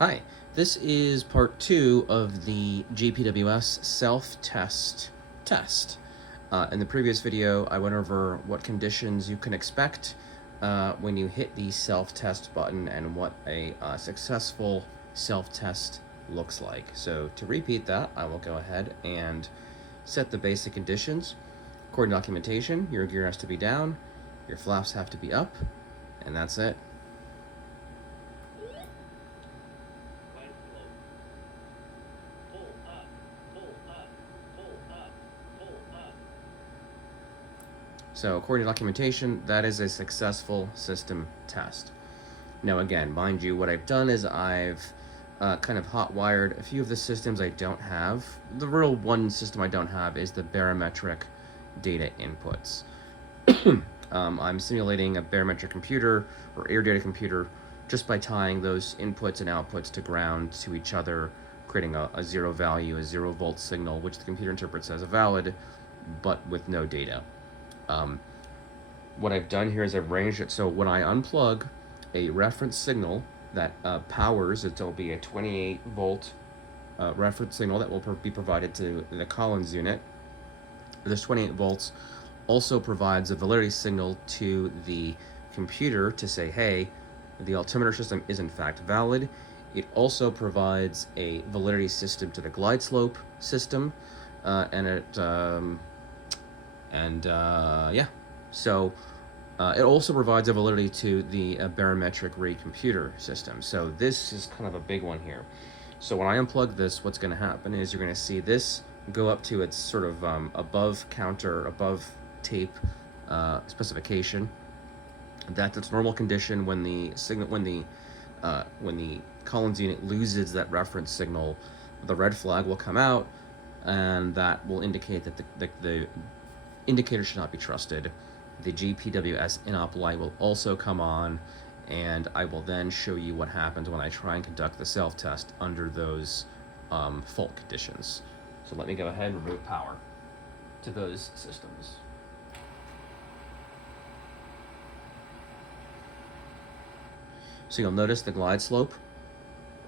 Hi, this is part 2 of the GPWS self-test test. In the previous video, I went over what conditions you can expect when you hit the self-test button and what a successful self-test looks like. So to repeat that, I will go ahead and set the basic conditions. According to documentation, your gear has to be down, your flaps have to be up, and that's it. So according to documentation, that is a successful system test. Now again, mind you, what I've done is I've kind of hot-wired a few of the systems I don't have. The real one system I don't have is the barometric data inputs. I'm simulating a barometric computer or air data computer just by tying those inputs and outputs to ground to each other, creating a zero value, a 0-volt signal, which the computer interprets as a valid, but with no data. What I've done here is I've arranged it so when I unplug a reference signal that powers, it'll be a 28-volt reference signal that will be provided to the Collins unit. This 28 volts also provides a validity signal to the computer to say, hey, the altimeter system is in fact valid. It also provides a validity system to the glide slope system, So it also provides a validity to the barometric rate computer system. So this is kind of a big one here. So when I unplug this, what's going to happen is you're going to see this go up to its sort of above tape specification. That's its normal condition when the Collins unit loses that reference signal. The red flag will come out, and that will indicate that the indicator should not be trusted. The GPWS in-op light will also come on, and I will then show you what happens when I try and conduct the self-test under those fault conditions. So let me go ahead and remove power to those systems. So you'll notice the glide slope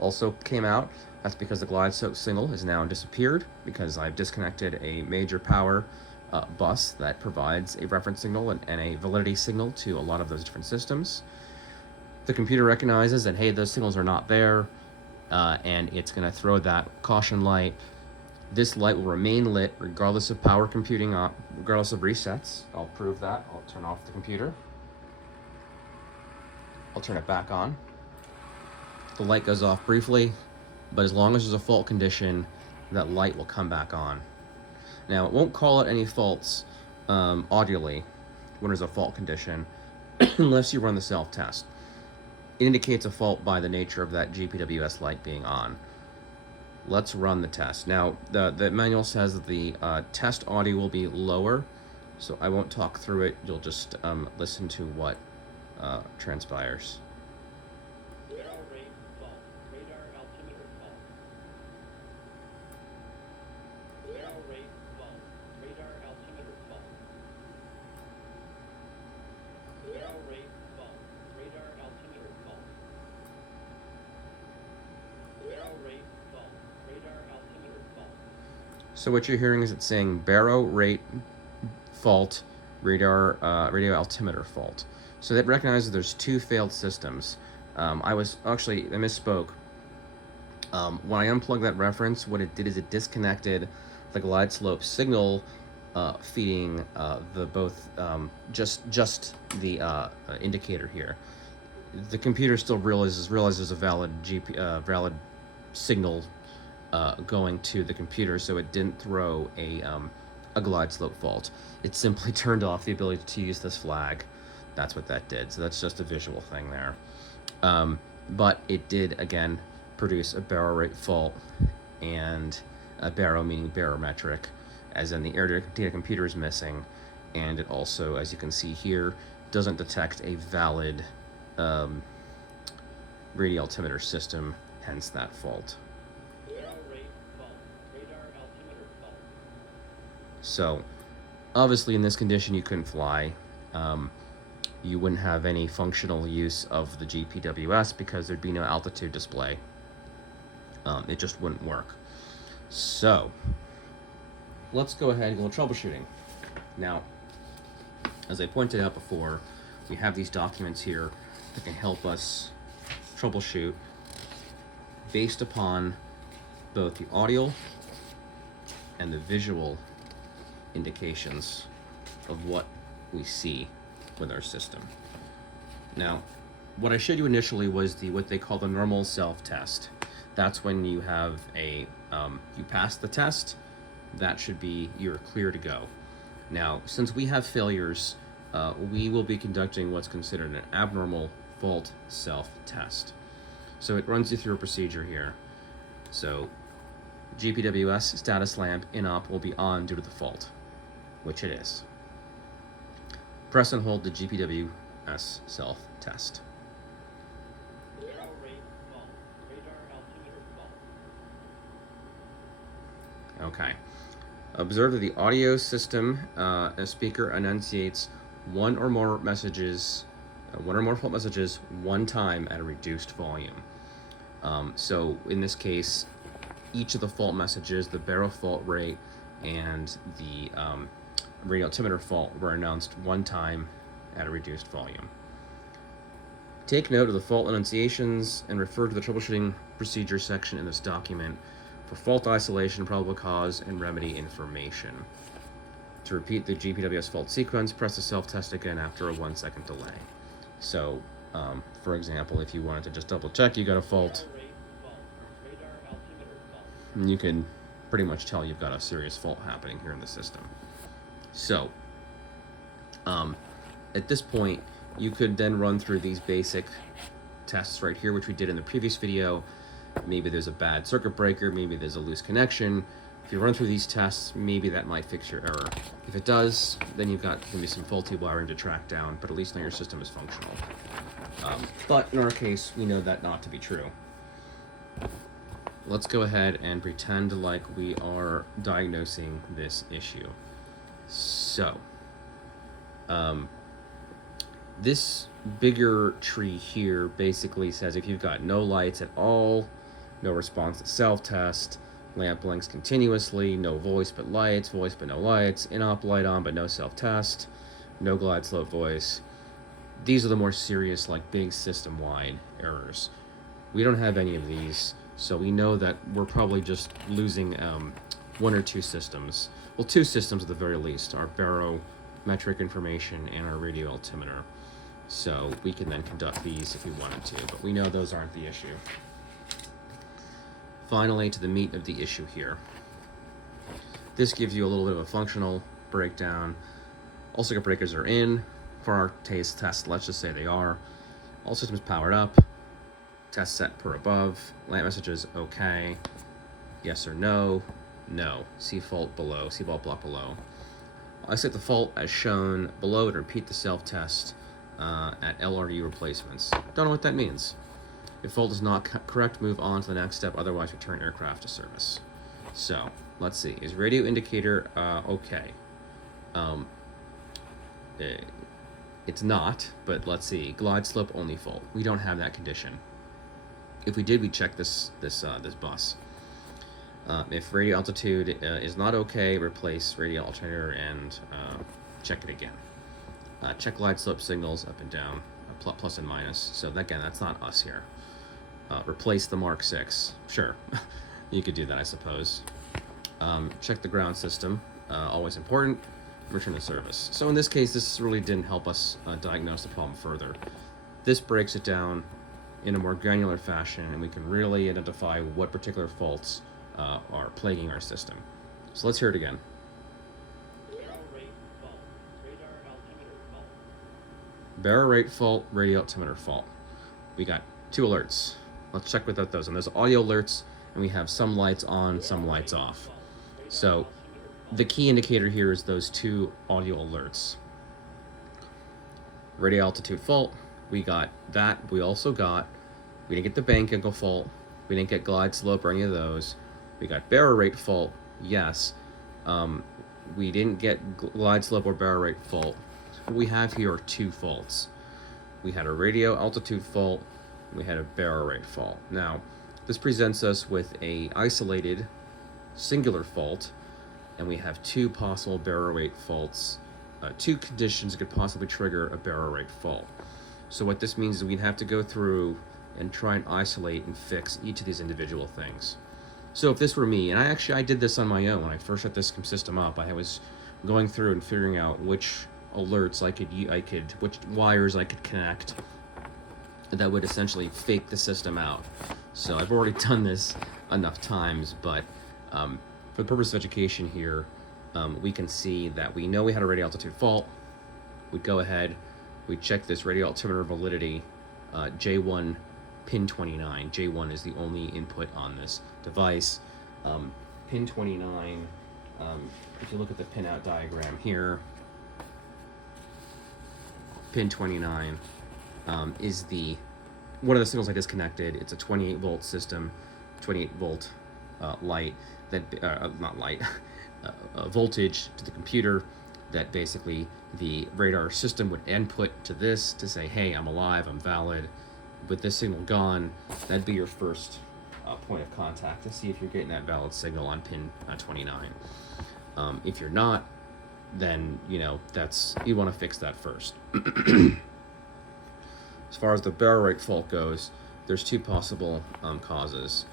also came out. That's because the glide slope signal has now disappeared because I've disconnected a major power bus that provides a reference signal and a validity signal to a lot of those different systems. The computer recognizes that, hey, those signals are not there, and it's going to throw that caution light. This light will remain lit regardless of power computing, regardless of resets. I'll prove that. I'll turn off the computer. I'll turn it back on. The light goes off briefly, but as long as there's a fault condition, that light will come back on. Now, it won't call out any faults audibly when there's a fault condition unless you run the self-test. It indicates a fault by the nature of that GPWS light being on. Let's run the test. Now, the manual says that the test audio will be lower, so I won't talk through it. You'll just listen to what transpires. So what you're hearing is it's saying baro rate fault, radio altimeter fault. So that recognizes there's two failed systems. I misspoke. When I unplugged that reference, what it did is it disconnected the glide slope signal feeding just the indicator here. The computer still realizes there's a valid valid signal going to the computer, so it didn't throw a glide slope fault. It simply turned off the ability to use this flag. That's what that did. So that's just a visual thing there. But it did again produce a baro rate fault, and a baro meaning barometric, as in the air data computer is missing, and it also, as you can see here, doesn't detect a valid radio altimeter system, hence that fault. So obviously in this condition you couldn't fly. You wouldn't have any functional use of the GPWS because there'd be no altitude display. It just wouldn't work. So let's go ahead and go troubleshooting. Now, as I pointed out before, we have these documents here that can help us troubleshoot based upon both the audio and the visual indications of what we see with our system. Now, what I showed you initially was what they call the normal self-test. That's when you have you pass the test, that should be, you're clear to go. Now, since we have failures, we will be conducting what's considered an abnormal fault self-test. So it runs you through a procedure here. So GPWS status lamp in op will be on due to the fault, which it is. Press and hold the GPWS self-test. Okay. Observe that the audio system a speaker enunciates one or more fault messages one time at a reduced volume. So in this case, each of the fault messages, the barrel fault rate and the radio altimeter fault, were announced one time at a reduced volume. Take note of the fault enunciations and refer to the troubleshooting procedure section in this document for fault isolation, probable cause, and remedy information. To repeat the GPWS fault sequence, press the self-test again after a 1 second delay. So, for example, if you wanted to just double check you got a fault, you can pretty much tell you've got a serious fault happening here in the system. So, at this point, you could then run through these basic tests right here, which we did in the previous video. Maybe there's a bad circuit breaker, maybe there's a loose connection. If you run through these tests, maybe that might fix your error. If it does, then you've got maybe some faulty wiring to track down, but at least now your system is functional. But in our case, we know that not to be true. Let's go ahead and pretend like we are diagnosing this issue. So, this bigger tree here basically says if you've got no lights at all, no response to self-test, lamp blinks continuously, no voice but lights, voice but no lights, in-op light on but no self-test, no glide slope voice. These are the more serious, like big system-wide errors. We don't have any of these, so we know that we're probably just losing one or two systems. Well, two systems at the very least, our barometric information and our radio altimeter. So we can then conduct these if we wanted to, but we know those aren't the issue. Finally, to the meat of the issue here. This gives you a little bit of a functional breakdown. All circuit breakers are in. For our test, let's just say they are. All systems powered up. Test set per above. Lamp messages okay. Yes or no. No. See fault below. See fault block below. I set the fault as shown below and repeat the self-test at LRU replacements. Don't know what that means. If fault is not correct, move on to the next step, otherwise return aircraft to service. So, let's see. Is radio indicator okay? It's not, but let's see. Glide slope only fault. We don't have that condition. If we did, we'd check this bus. If radio altitude is not okay, replace radio alternator and check it again. Check glide slope signals up and down, plus and minus. So again, that's not us here. Replace the Mark 6. Sure, you could do that, I suppose. Check the ground system, always important. Return to service. So in this case, this really didn't help us diagnose the problem further. This breaks it down in a more granular fashion, and we can really identify what particular faults are plaguing our system. So let's hear it again. Barrel rate fault, radio altimeter fault. We got two alerts. Let's check without those. And there's audio alerts, and we have some lights on, some lights off. So the key indicator here is those two audio alerts. Radio altitude fault, we got that. We didn't get the bank angle fault. We didn't get glide slope or any of those. We got barrel rate fault, yes. We didn't get glide slope or barrel rate fault. What we have here are two faults. We had a radio altitude fault, and we had a barrel rate fault. Now, This presents us with a isolated singular fault, and we have two possible barrel rate faults, two conditions that could possibly trigger a barrel rate fault. So what this means is we'd have to go through and try and isolate and fix each of these individual things. So if this were me, and I did this on my own when I first set this system up, I was going through and figuring out which alerts which wires I could connect that would essentially fake the system out. So I've already done this enough times, but for the purpose of education here, we can see that we know we had a radio altitude fault. We'd go ahead, we check this radio altimeter validity, J1 pin 29. J1 is the only input on this device. Pin 29, if you look at the pinout diagram here, pin 29 is one of the signals I disconnected. It's a 28 volt system, 28 volt light that not light voltage to the computer that basically the radar system would input to this to say, hey, I'm alive, I'm valid. With this signal gone, that'd be your first point of contact to see if you're getting that valid signal on pin 29. If you're not, then you want to fix that first. As far as the barrel rate fault goes, there's two possible causes.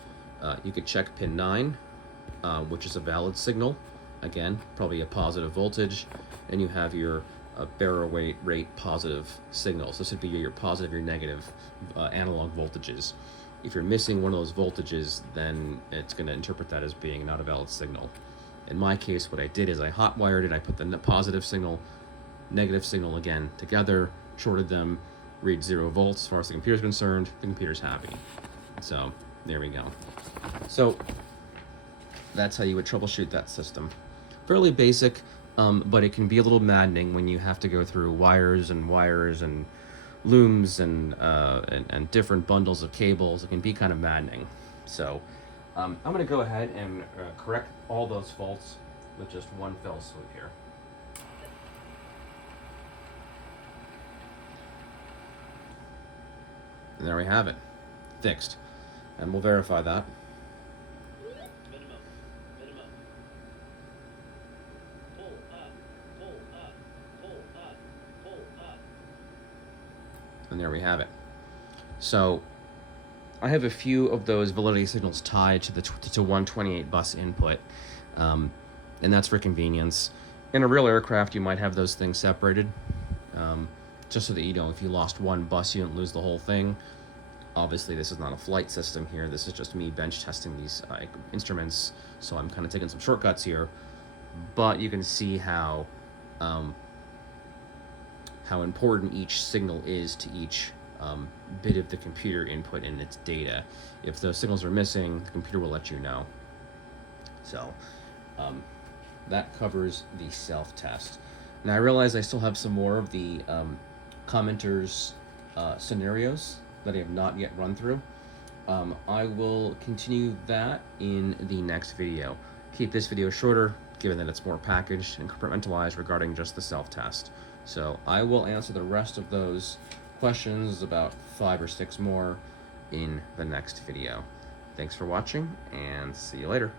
You could check pin 9, which is a valid signal. Again, probably a positive voltage, and you have your barrel rate positive signals. This would be your positive, your negative analog voltages. If you're missing one of those voltages, then it's going to interpret that as being not a valid signal. In my case, what I did is I hot wired it. I put the positive signal, negative signal again together, shorted them, read 0 volts. As far as the computer's concerned, the computer's happy. So there we go. So that's how you would troubleshoot that system. Fairly basic, but it can be a little maddening when you have to go through wires and looms and different bundles of cables. It can be kind of maddening. So I'm going to go ahead and correct all those faults with just one fell swoop here. And there we have it, fixed. And we'll verify that. Minimum. Pull up. And there we have it. So I have a few of those validity signals tied to the 128 bus input, and that's for convenience. In a real aircraft, you might have those things separated, just so that if you lost one bus, you don't lose the whole thing. Obviously, this is not a flight system here. This is just me bench testing these instruments, so I'm kind of taking some shortcuts here. But you can see how important each signal is to each bit of the computer input in its data. If those signals are missing, the computer will let you know. So that covers the self-test. Now I realize I still have some more of the commenters scenarios that I have not yet run through. I will continue that in the next video. Keep this video shorter, given that it's more packaged and compartmentalized regarding just the self-test. So I will answer the rest of those questions, about 5 or 6 more, in the next video. Thanks for watching, and see you later.